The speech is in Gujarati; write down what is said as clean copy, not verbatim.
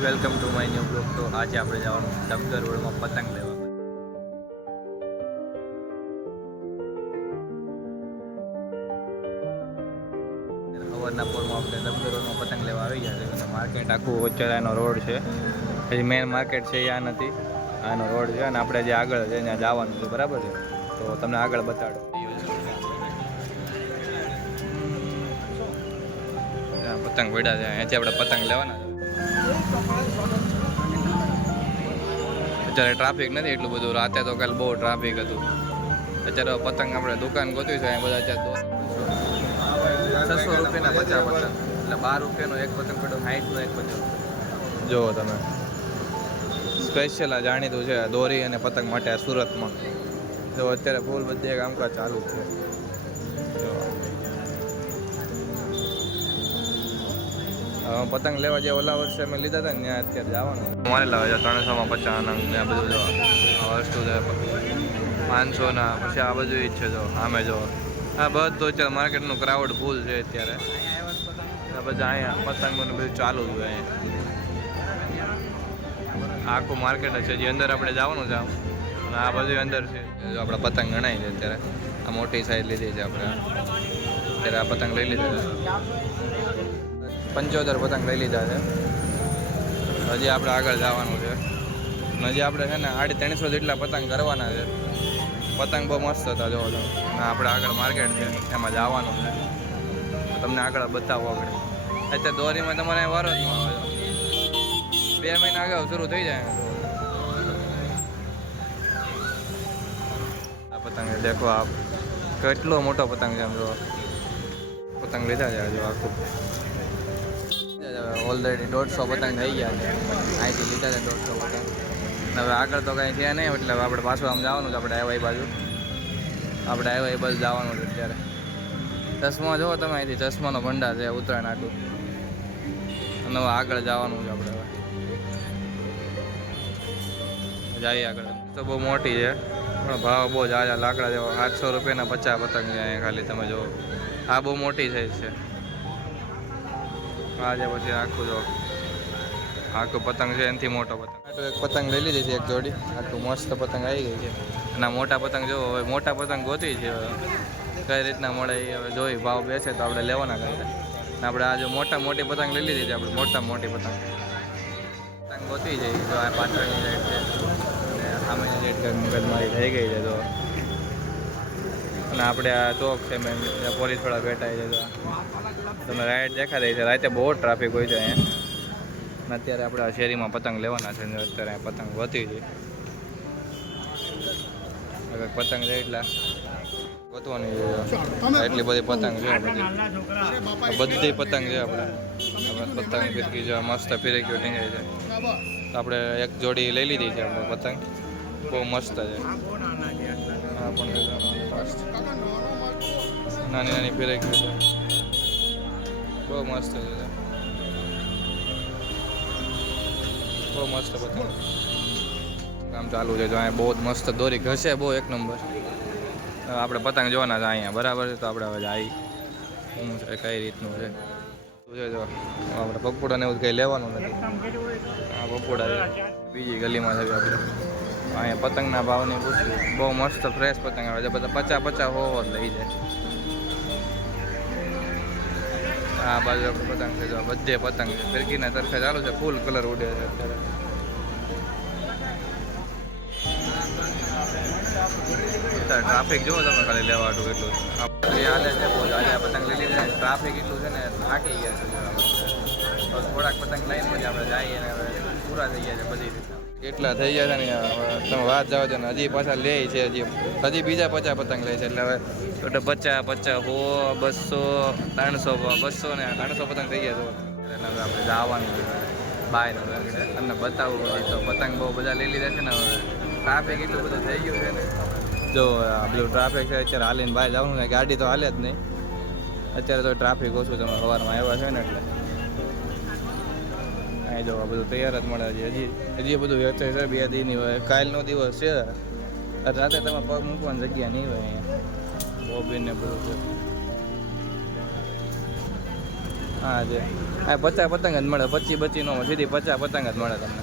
Welcome to my new blog. તો આજે આપણે જવાનું ડબગર રોડમાં પતંગ લેવા. સવારના પોરમાં આપણે ડબગર રોડમાં પતંગ લેવા આવી ગયા છે અને માર્કેટ આખું વચ્ચેનો રોડ છે. હજી મેઇન માર્કેટ છે આ નથી, આનો રોડ છે અને આપણે જે આગળ છે ત્યાં જવાનું છે. બરાબર છે, તો તમને આગળ બતાડો. પતંગ પડ્યા છે, અહીંથી આપણે પતંગ લેવાના છે. અત્યારે ટ્રાફિક નથી એટલું બધું, રાતે તો કાલે બહુ ટ્રાફિક હતું. અત્યારે પતંગ આપણે દુકાન ગોતવી છે બધા. અત્યારે 600 રૂપિયાના 50 પતંગ, એટલે 12 રૂપિયાનો એક પતંગ પડ્યો, 60નો એક પતંગ. જુઓ તમે, સ્પેશિયલ આ જાણીતું છે દોરી અને પતંગ માટે આ સુરતમાં. જો અત્યારે ફૂલ બધે કામકાજ ચાલુ છે. પતંગ લેવા જે ઓલા વર્ષે અમે લીધા હતા ને ત્યાં અત્યારે જવાનું મારે લાવે છે 350 નંગ ને આ બધું. જો આ વસ્તુ છે 500ના, પછી આ બધું જ છે. જો આમે જો આ બધું અત્યારે માર્કેટનું ક્રાઉડ ફૂલ છે અત્યારે. બધા અહીંયા પતંગોનું બધું ચાલુ જ હોય. અહીંયા આખું માર્કેટ છે જે અંદર આપણે જવાનું છે. અને આ બધું અંદર છે. જો આપણે પતંગ ગણાય છે અત્યારે. આ મોટી સાઈઝ લીધી છે આપણે. અત્યારે આ પતંગ લઈ લીધા છે. 75 પતંગ લઈ લીધા છે. હજી આપણે આગળ જવાનું છે. હજી આપણે છે ને 350 જેટલા પતંગ કરવાના છે. પતંગ બહુ મસ્ત હતા. જોવો તો આપણે આગળ માર્કેટ છે એમાં જવાનું છે. તમને આગળ બતાવો. આપણે અત્યારે દોરીમાં તમારે વારો જ ન આવે. 2 મહિના અગાઉ શરૂ થઈ જાય. આ પતંગ દેખો, આપ કેટલો મોટો પતંગ છે. આમ જો પતંગ લીધા છે. જો આખું ઓલરેડી 150 પતંગ થઈ ગયા છે. અહીંથી લીધા છે 150 પતંગ. હવે આગળ તો કંઈ છે નહીં, એટલે આપણે પાછું આમ જવાનું છે. આપણે આવ્યા એ બાજુ જવાનું છે અત્યારે. ચશ્મા જુઓ તમે, અહીંથી ચશ્માનો ભંડાર છે ઉત્તરાયણ આટલું. અને હવે આગળ જવાનું છે આપણે. હવે જઈએ આગળ. તો બહુ મોટી છે પણ ભાવ બહુ જ આજા લાકડા જેવો. 800 રૂપિયાના 50 પતંગ છે અહીંયા ખાલી. તમે જુઓ, આ બહુ મોટી સાઈઝ છે. આજે પછી આખું જો આખું પતંગ છે એનાથી મોટો પતંગ. એક પતંગ લઈ લીધી છે, એક જોડી. આખું મસ્ત પતંગ આવી ગઈ છે. અને મોટા પતંગ જો હવે મોટા પતંગ ગોતી છે. કઈ રીતના મળે એ હવે જોઈ, ભાવ બેસે તો આપણે લેવાના કરતા. આપણે આ જો મોટી પતંગ લઈ લીધી છે આપણે. મોટી પતંગ ગોતી છે. જો આ પાછળની સાઈડ છે અને સામેની સાઈડ મગજમારી થઈ ગઈ છે. તો અને આપણે આ ચોક છે મેં પોલીસ થોડા બેઠા છે. તો તમને રાઈડ દેખાતી છે. રાતે બહુ ટ્રાફિક હોય છે અહીંયા. અને અત્યારે આપણે આ શેરીમાં પતંગ લેવાના છે. અત્યારે પતંગ ગોતી છે. પતંગ છે એટલા ગોતવાની એટલી બધી પતંગ છે. બધી પતંગ છે આપણે. પતંગ ફિરકી જો મસ્ત ફિરકીઓ ટીંગાઈ છે. આપણે એક જોડી લઈ લીધી છે આપણે પતંગ. બહુ મસ્ત છે. નાની ફિરકીઓ છે. બહુ મસ્ત છે. બહુ મસ્ત પતંગ કામ ચાલુ છે. જો અહીંયા બહુ મસ્ત દોરી ઘસે બહુ એક નંબર. આપણે પતંગ જોવાના છે અહીંયા. બરાબર છે, તો આપણે હવે આવી શું છે કઈ રીતનું છે. જો આપણે પપોડાને એવું કંઈ લેવાનું નથી. આ પપોડા છે બીજી ગલીમાં છે આપણે. અહીંયા પતંગના ભાવની પૂછ્યું. બહુ મસ્ત ફ્રેશ પતંગ આવે છે. બધા 50 100 જ લઈ જાય. આ બાજુ આપણે પતંગ છે. જો બધે પતંગ છે. ફિરકીના તરફે ચાલુ છે. ફૂલ કલર ઉડે છે અત્યારે. ટ્રાફિક જુઓ તમે ખાલી લેવાનું એટલું હાલે છે. બહુ આજે પતંગ લઈ લીધે ટ્રાફિક એટલું છે ને થાકી ગયા છે. થોડાક પતંગ લઈને પછી આપણે જઈએ ને હવે પૂરા થઈ ગયા છે બધી રીતના. કેટલા થઈ ગયા છે ને તમે વાત જાઓ છો ને હજી પાછા લે છે. હજી બીજા 50 પતંગ લે છે. એટલે હવે 50 100 200 300 200 ને 300 પતંગ થઈ ગયા. એટલે હવે આપણે જવાનું છે બહાર. તમને બતાવવું હોય તો પતંગ બહુ બધા લઈ લીધા છે ને. હવે ટ્રાફિક એટલું બધું થઈ ગયું છે ને. જો પેલું ટ્રાફિક છે અત્યારે હાલીને બહાર જવાનું ને. ગાડી તો હાલે જ નહીં અત્યારે. તો ટ્રાફિક ઓછું તમે સવારમાં આવ્યા છે ને એટલે. અહીં જો બધું તૈયાર જ મળે છે. હજી બધું વેચાય છે. 2 દીની હોય. કાલનો દિવસ છે. રાતે તમે પગ મૂકવાની જગ્યા નહીં હોય અહીંયા. બોબીને બધું છે. હા જે આ 50 પતંગ જ મળે, 25 નો સીધી 50 પતંગ જ મળે તમને.